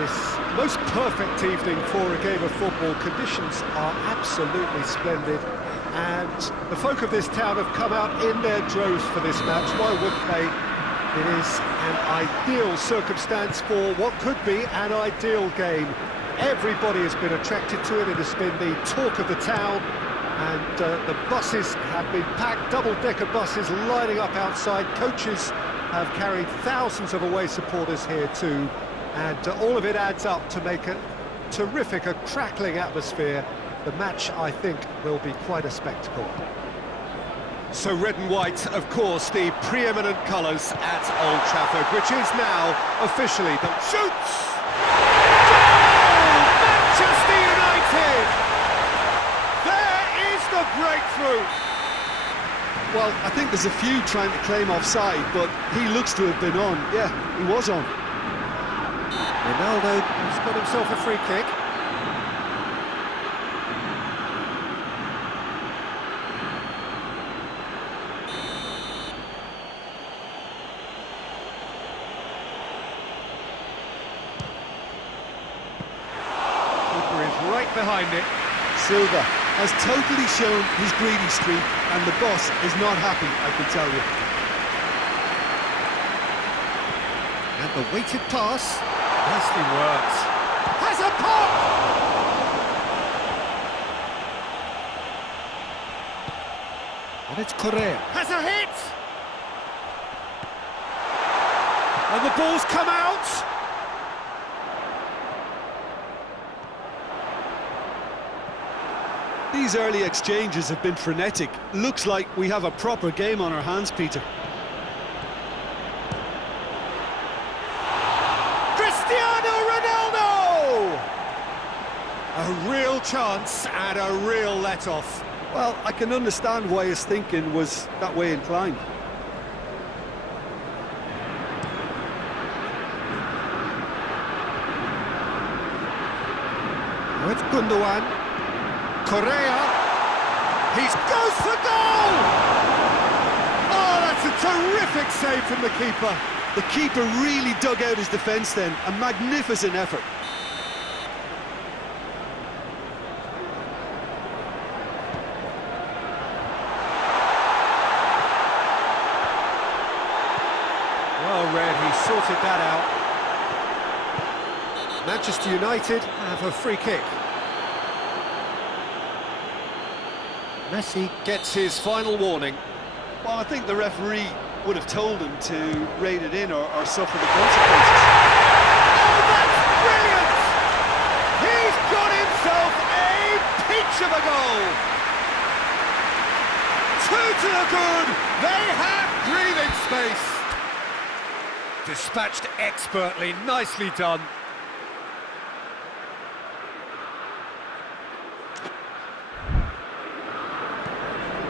this most perfect evening for a game of football. Conditions are absolutely splendid, and the folk of this town have come out in their droves for this match. Why wouldn't they? It is an ideal circumstance for what could be an ideal game. Everybody has been attracted to it. It has been the talk of the town, and the buses have been packed, double-decker buses lining up outside. Coaches have carried thousands of away supporters here too, and all of it adds up to make a terrific, a crackling atmosphere. The match, I think, will be quite a spectacle. So red and white, of course, the preeminent colours at Old Trafford, which is now officially the shoots! Goal! Manchester United! There is the breakthrough! Well, I think there's a few trying to claim offside, but he looks to have been on. Yeah, he was on. Ronaldo has got himself a free kick. Keeper is right behind it. Silva has totally shown his greedy streak, and the boss is not happy, I can tell you. And the weighted pass, nicely worked. Has a pop! And it's Correa. Has a hit! And the ball's come out! These early exchanges have been frenetic. Looks like we have a proper game on our hands, Peter. Cristiano Ronaldo! A real chance and a real let-off. Well, I can understand why his thinking was that way inclined. Now it's Gundogan. Correa, he goes for goal! Oh, that's a terrific save from the keeper. The keeper really dug out his defence then, a magnificent effort. Well read, he sorted that out. Manchester United have a free kick. Messi gets his final warning. Well, I think the referee would have told him to rein it in or suffer the consequences. Oh, that's brilliant! He's got himself a peach of a goal! 2 to the good! They have breathing space! Dispatched expertly, nicely done.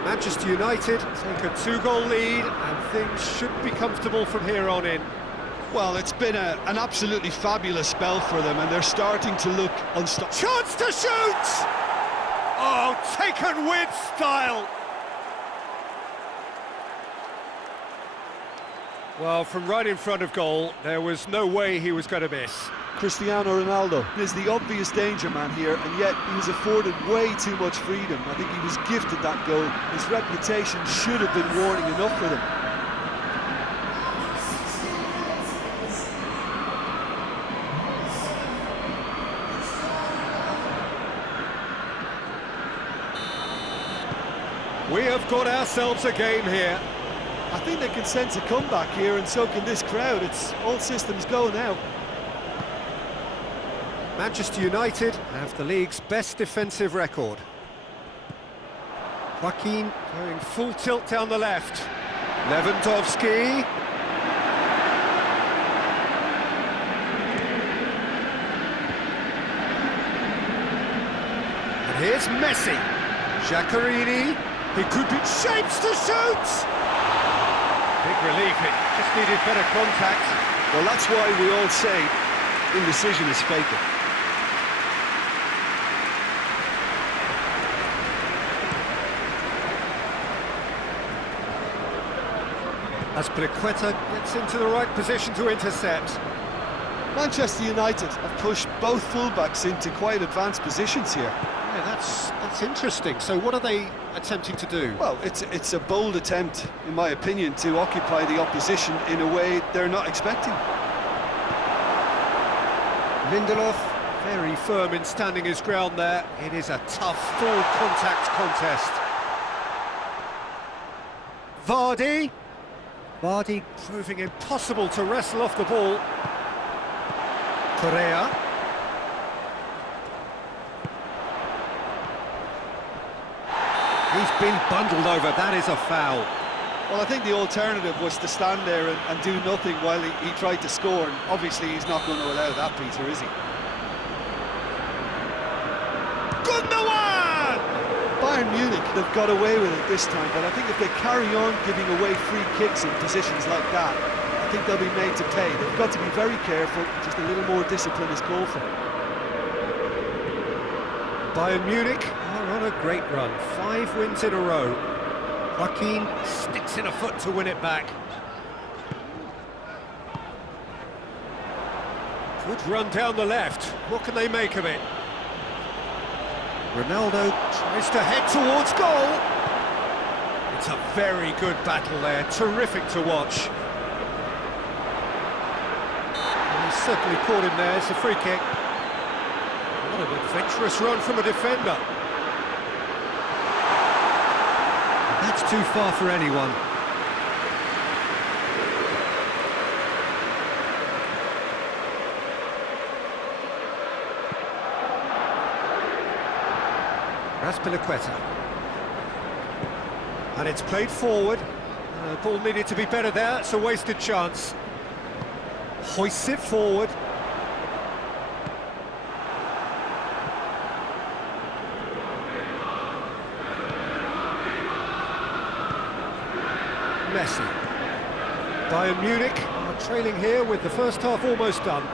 Manchester United take a 2-goal lead, and things should be comfortable from here on in. Well, it's been an absolutely fabulous spell for them, and they're starting to look unstoppable. Chance to shoot! Oh, taken with style! Well, from right in front of goal, there was no way he was going to miss. Cristiano Ronaldo is the obvious danger man here, and yet he was afforded way too much freedom. I think he was gifted that goal. His reputation should have been warning enough for them. We have got ourselves a game here. I think they can sense a comeback here, and so can this crowd. It's all systems go now. Manchester United have the league's best defensive record. Joaquin going full tilt down the left. Lewandowski. And here's Messi. Giaccherini. He could be shapes to shoot! Big relief, it just needed better contact. Well, that's why we all say indecision is fatal. As Briqueta gets into the right position to intercept. Manchester United have pushed both fullbacks into quite advanced positions here. Yeah, that's interesting. So what are they attempting to do? Well, it's a bold attempt, in my opinion, to occupy the opposition in a way they're not expecting. Lindelof, very firm in standing his ground there. It is a tough, full-contact contest. Vardy proving impossible to wrestle off the ball. Correa. He's been bundled over, that is a foul. Well, I think the alternative was to stand there and do nothing while he tried to score, and obviously he's not going to allow that, Peter, is he? Gundogan! Bayern Munich have got away with it this time, but I think if they carry on giving away free kicks in positions like that, I think they'll be made to pay. They've got to be very careful, just a little more discipline is called for. Bayern Munich are on a great run, 5 wins in a row. Joaquin sticks in a foot to win it back. Good run down the left, what can they make of it? Ronaldo tries to head towards goal. It's a very good battle there, terrific to watch. He certainly caught him there, it's a free kick. What an adventurous run from a defender. That's too far for anyone. Raspilicueta. And it's played forward. Ball needed to be better there, it's a wasted chance. Hoists it forward. Messi. Bayern Munich are trailing here with the first half almost done.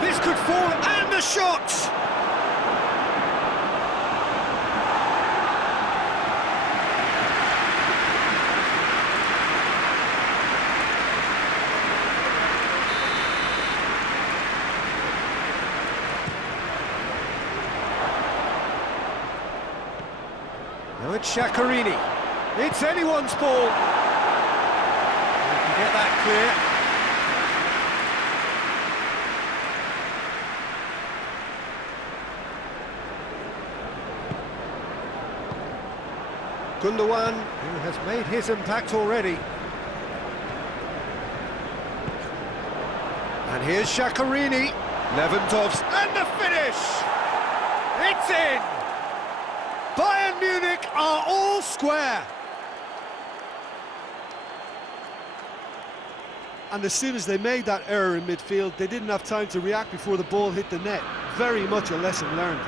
This could fall, and the shot! Now it's Shaqiri. It's anyone's ball. They can get that clear. Gundogan, who has made his impact already. And here's Shaqiri. Lewandowski, and the finish! It's in! Bayern Munich are all square. And as soon as they made that error in midfield, they didn't have time to react before the ball hit the net. Very much a lesson learned.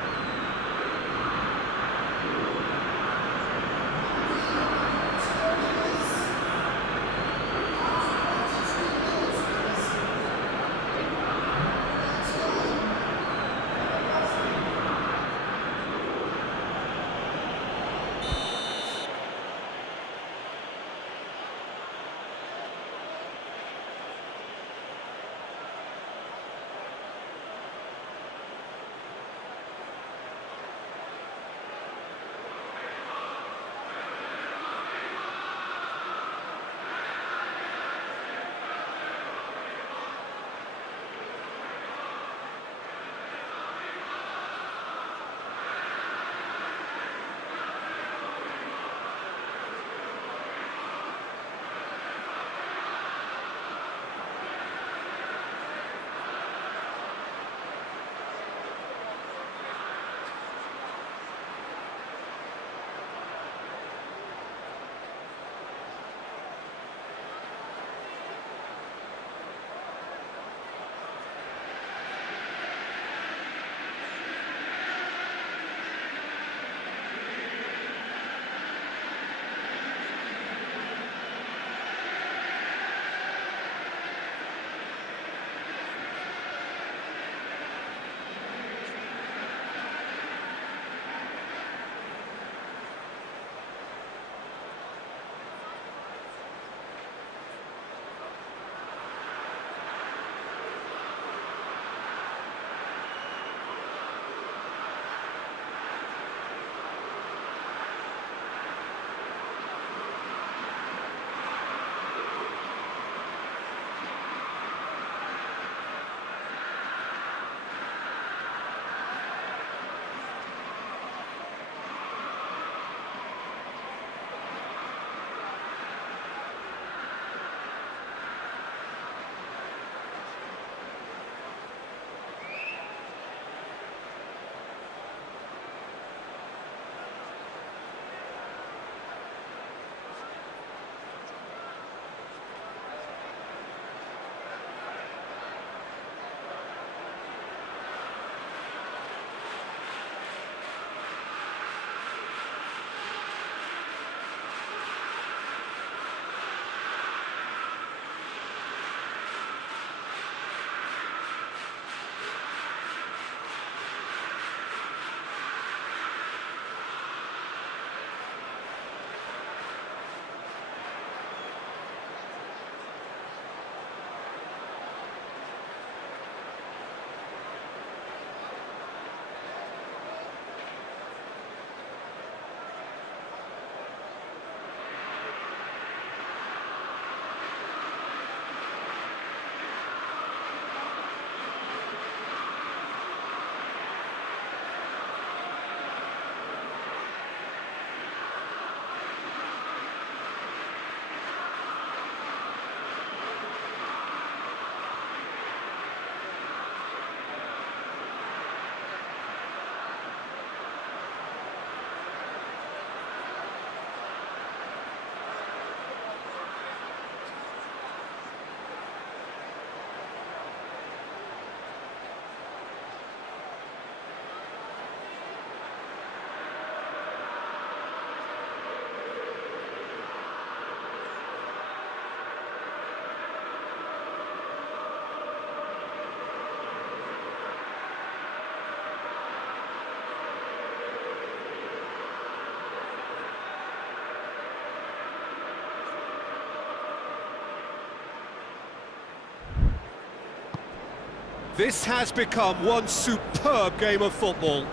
This has become one superb game of football.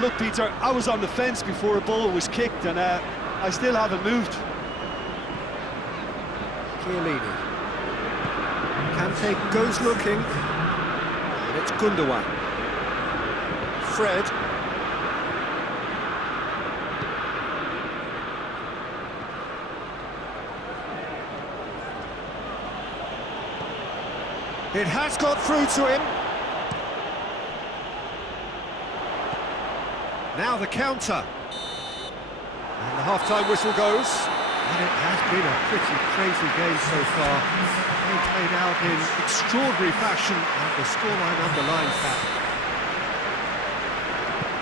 Look, Peter, I was on the fence before a ball was kicked, and I still haven't moved. Chiellini. Kante goes looking. And it's Gundogan. Fred. It has got through to him. Now the counter. And the half-time whistle goes. And it has been a pretty crazy game so far. They played out in extraordinary fashion, and the scoreline underlines that.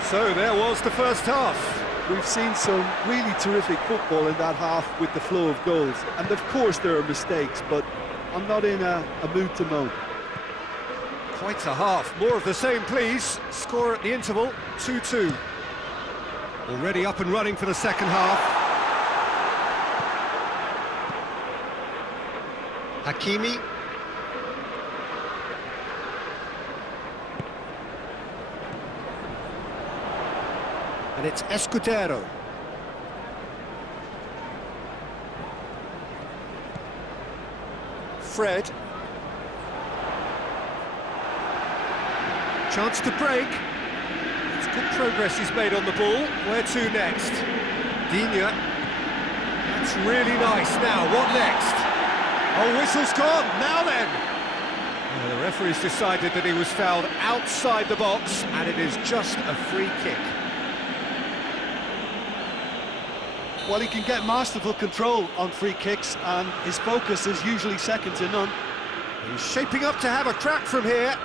So there was the first half. We've seen some really terrific football in that half with the flow of goals. And of course there are mistakes, but I'm not in a mood to moan. Quite a half. More of the same, please. Score at the interval, 2-2. Already up and running for the second half. Hakimi. And it's Escudero. Fred. Chance to break. It's good progress he's made on the ball. Where to next? Digne. That's really nice. Now, what next? Oh, whistle's gone. Now then. The referee's decided that he was fouled outside the box, and it is just a free kick. Well, he can get masterful control on free kicks, and his focus is usually second to none. He's shaping up to have a crack from here.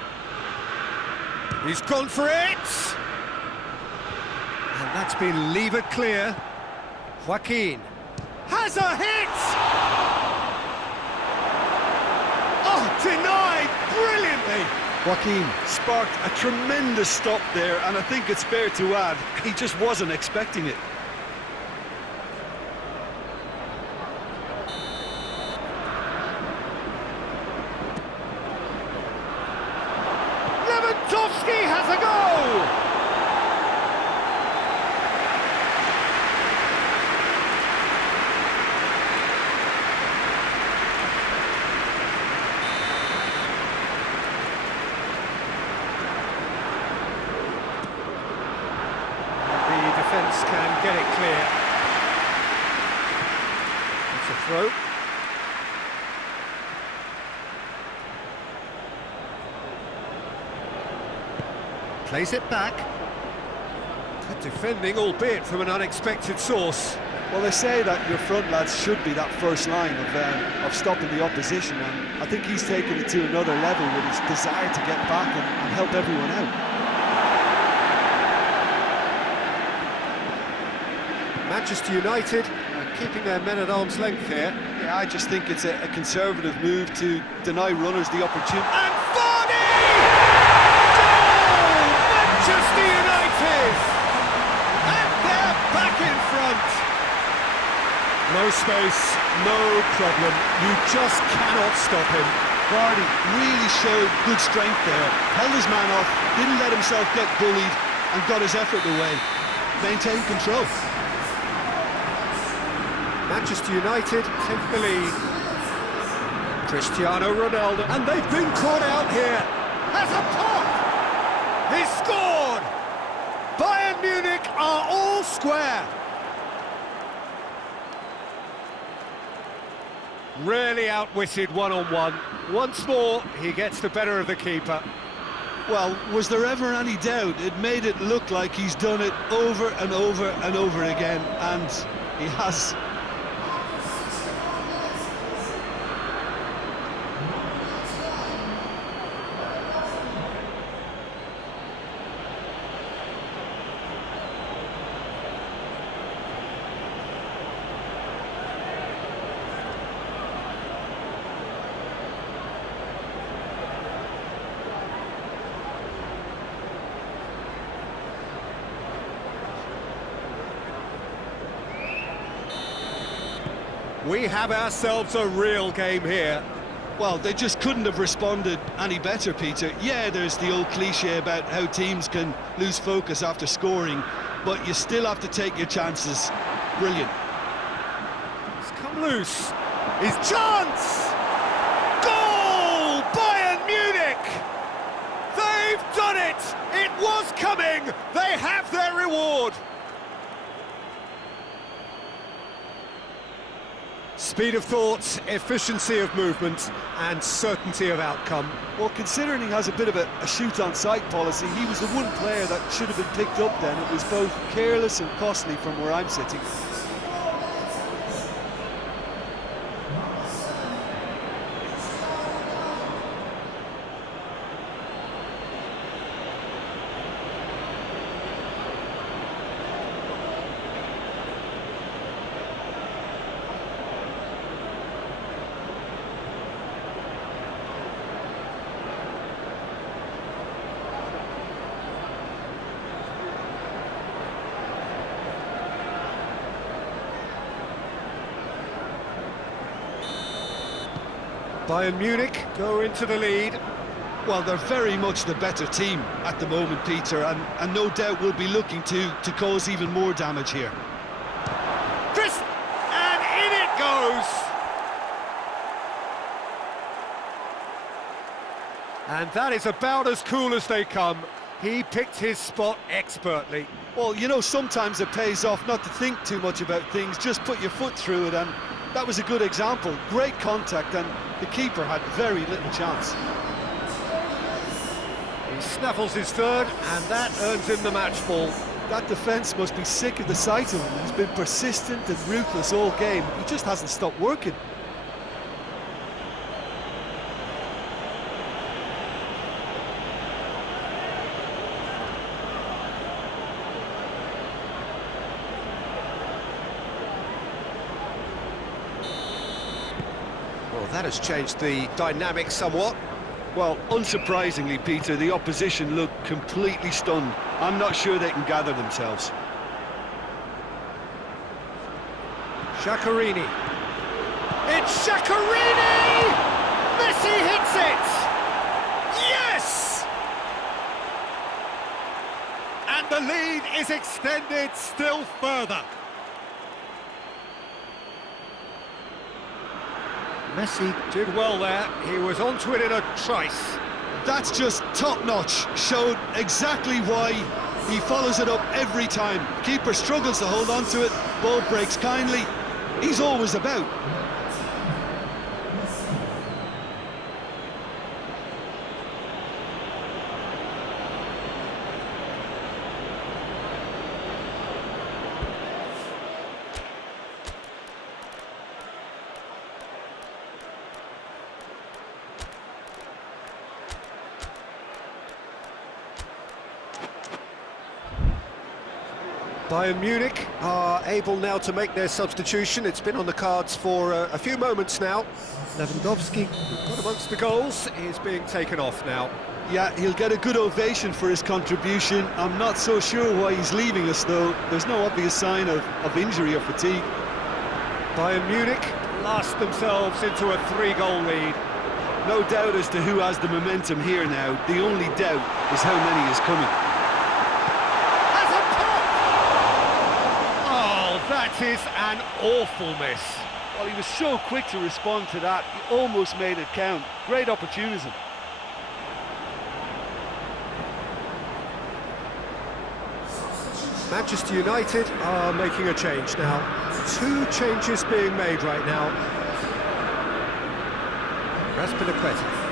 He's gone for it! And that's been levered clear. Joaquin has a hit! Oh, denied brilliantly! Joaquin sparked a tremendous stop there, and I think it's fair to add, he just wasn't expecting it. Lewandowski has a goal! The defence can get it clear. It's a throw. Plays it back. Good defending, albeit from an unexpected source. Well, they say that your front lads should be that first line of stopping the opposition, and I think he's taken it to another level with his desire to get back and help everyone out. Manchester United are keeping their men at arm's length here. Yeah, I just think it's a conservative move to deny runners the opportunity. And Vardy! Goal! Manchester United! And they're back in front. No space, no problem. You just cannot stop him. Vardy really showed good strength there. Held his man off, didn't let himself get bullied, and got his effort away. Maintained control. Manchester United take the lead. Cristiano Ronaldo, and they've been caught out here. Has a pop! He's scored! Bayern Munich are all square. Really outwitted one-on-one. Once more, he gets the better of the keeper. Well, was there ever any doubt? It made it look like he's done it over and over and over again, and he has. We have ourselves a real game here. Well, they just couldn't have responded any better, Peter. Yeah, there's the old cliche about how teams can lose focus after scoring, but you still have to take your chances. Brilliant. It's come loose. His chance! Goal! Bayern Munich! They've done it! It was coming! They have their reward! Speed of thought, efficiency of movement, and certainty of outcome. Well, considering he has a bit of a shoot-on-sight policy, he was the one player that should have been picked up then. It was both careless and costly from where I'm sitting. Bayern Munich go into the lead. Well, they're very much the better team at the moment, Peter, and no doubt will be looking to cause even more damage here. Chris, and in it goes! And that is about as cool as they come. He picked his spot expertly. Well, you know, sometimes it pays off not to think too much about things, just put your foot through it, and that was a good example. Great contact, and the keeper had very little chance. He snaffles his third, and that earns him the match ball. That defence must be sick of the sight of him. He's been persistent and ruthless all game. He just hasn't stopped working. Well, that has changed the dynamic somewhat. Well, unsurprisingly, Peter, the opposition looked completely stunned. I'm not sure they can gather themselves. Shaqiri. It's Shaqiri! Messi hits it! Yes! And the lead is extended still further. Messi did well there. He was onto it in a trice. That's just top-notch. Showed exactly why he follows it up every time. Keeper struggles to hold on to it. Ball breaks kindly. He's always about. Bayern Munich are able now to make their substitution. It's been on the cards for a few moments now. Lewandowski, who got amongst the goals, is being taken off now. Yeah, he'll get a good ovation for his contribution. I'm not so sure why he's leaving us, though. There's no obvious sign of injury or fatigue. Bayern Munich last themselves into a 3-goal lead. No doubt as to who has the momentum here now. The only doubt is how many is coming. That is an awful miss. Well, he was so quick to respond to that, he almost made it count. Great opportunism. Manchester United are making a change now. 2 changes being made right now. Raspinaqueta.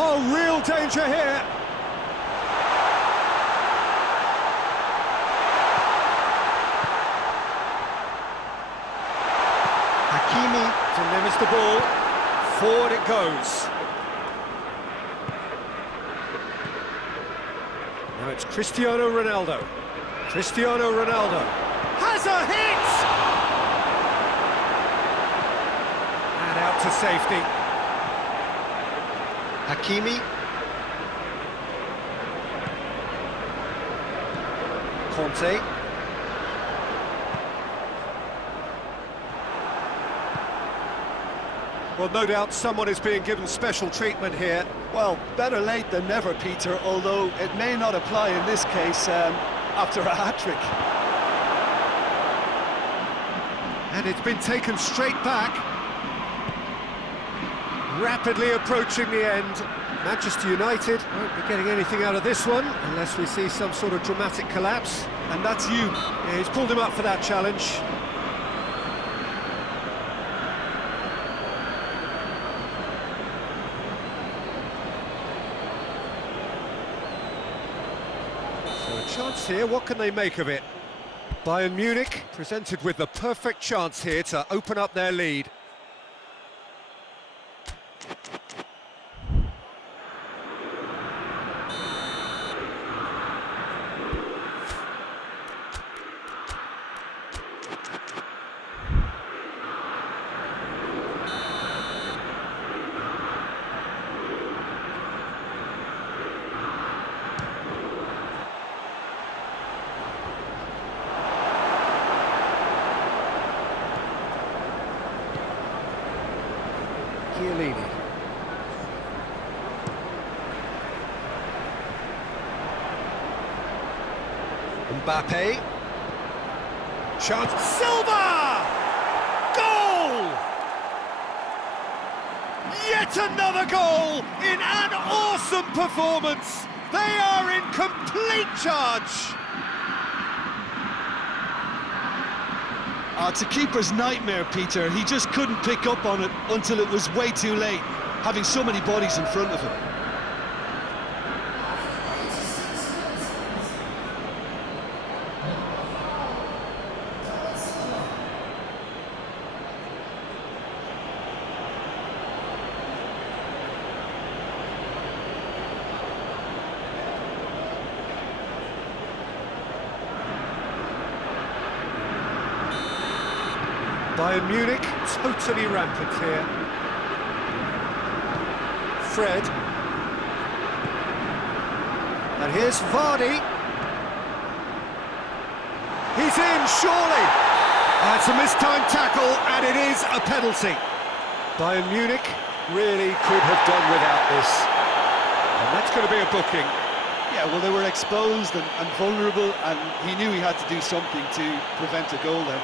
Oh, real danger here. Hakimi delivers the ball. Forward it goes. Now it's Cristiano Ronaldo. Cristiano Ronaldo has a hit! And out to safety. Hakimi. Conte. Well, no doubt someone is being given special treatment here. Well, better late than never, Peter, although it may not apply in this case after a hat-trick. And it's been taken straight back. Rapidly approaching the end. Manchester United won't be getting anything out of this one unless we see some sort of dramatic collapse. And that's you. Yeah, he's pulled him up for that challenge. So a chance here, what can they make of it? Bayern Munich presented with the perfect chance here to open up their lead. Mbappe. Chance. Silva! Goal! Yet another goal in an awesome performance. They are in complete charge. It's a keeper's nightmare, Peter. He just couldn't pick up on it until it was way too late, having so many bodies in front of him. Bayern Munich, totally rampant here. Fred. And here's Vardy. He's in, surely. It's a mistimed tackle, and it is a penalty. Bayern Munich really could have done without this. And that's going to be a booking. Yeah, well, they were exposed and vulnerable, and he knew he had to do something to prevent a goal then.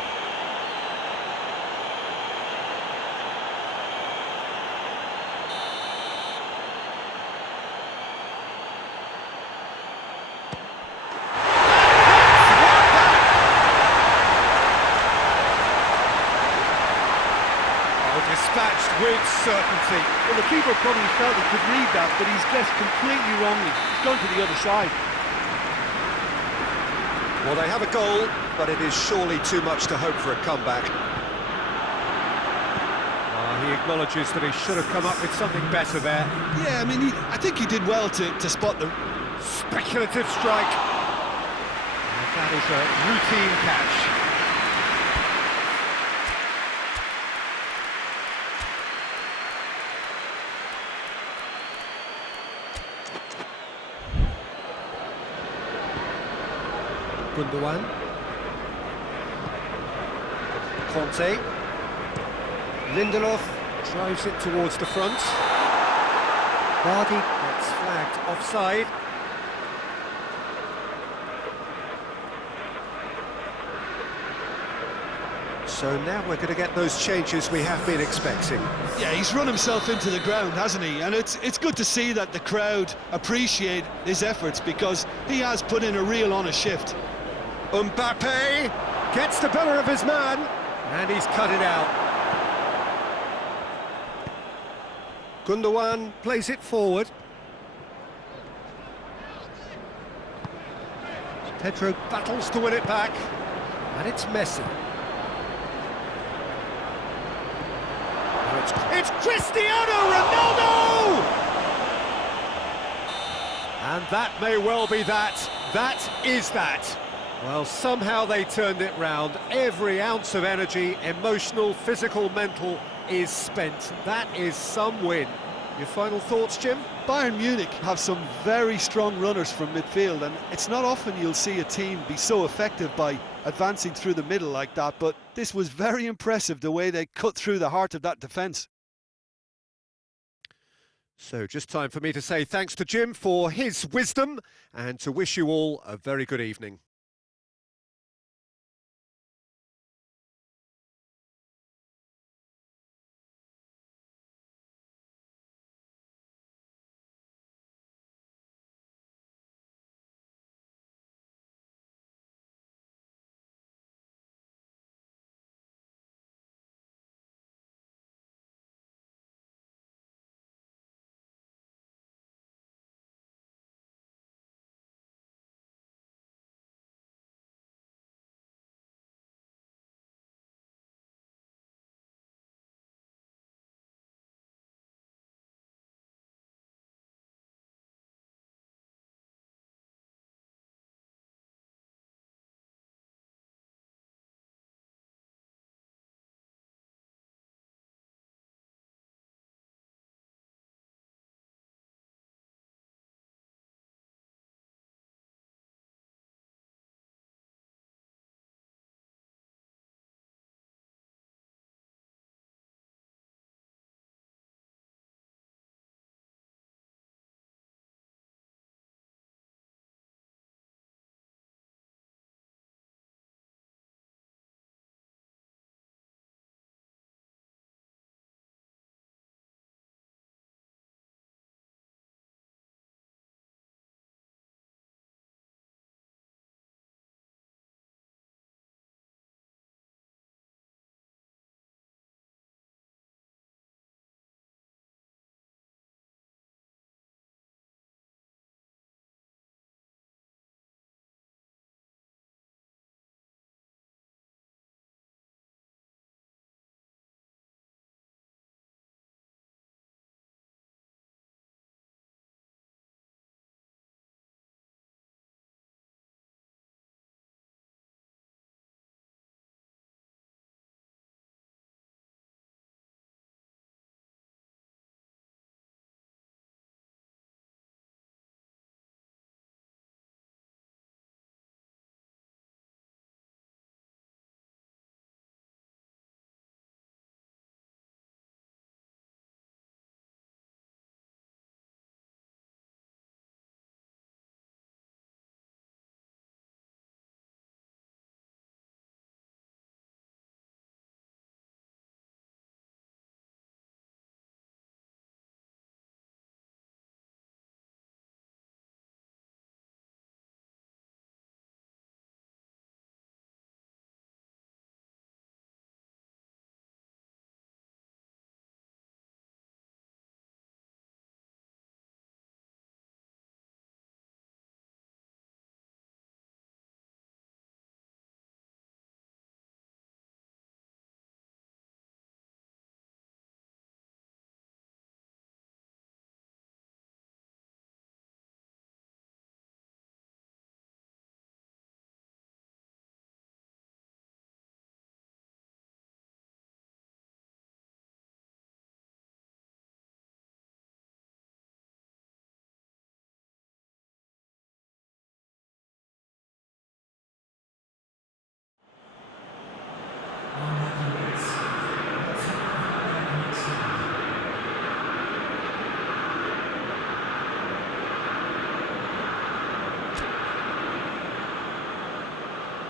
Dispatched with certainty. Well, the keeper probably felt he could read that, but he's guessed completely wrongly. He's gone to the other side. Well, they have a goal, but it is surely too much to hope for a comeback. He acknowledges that he should have come up with something better there. Yeah, I mean, I think he did well to spot the speculative strike. And that is a routine catch. Gundogan. Conte. Lindelof drives it towards the front. Vardy gets flagged offside. So now we're going to get those changes we have been expecting. Yeah, he's run himself into the ground, hasn't he? And it's good to see that the crowd appreciate his efforts, because he has put in a real honest shift. Mbappe gets the better of his man, and he's cut it out. Gundogan plays it forward. Pedro battles to win it back, and it's Messi. It's Cristiano Ronaldo! And that may well be that. That is that. Well, somehow they turned it round. Every ounce of energy, emotional, physical, mental, is spent. That is some win. Your final thoughts, Jim? Bayern Munich have some very strong runners from midfield, and it's not often you'll see a team be so effective by advancing through the middle like that, but this was very impressive, the way they cut through the heart of that defence. So just time for me to say thanks to Jim for his wisdom and to wish you all a very good evening.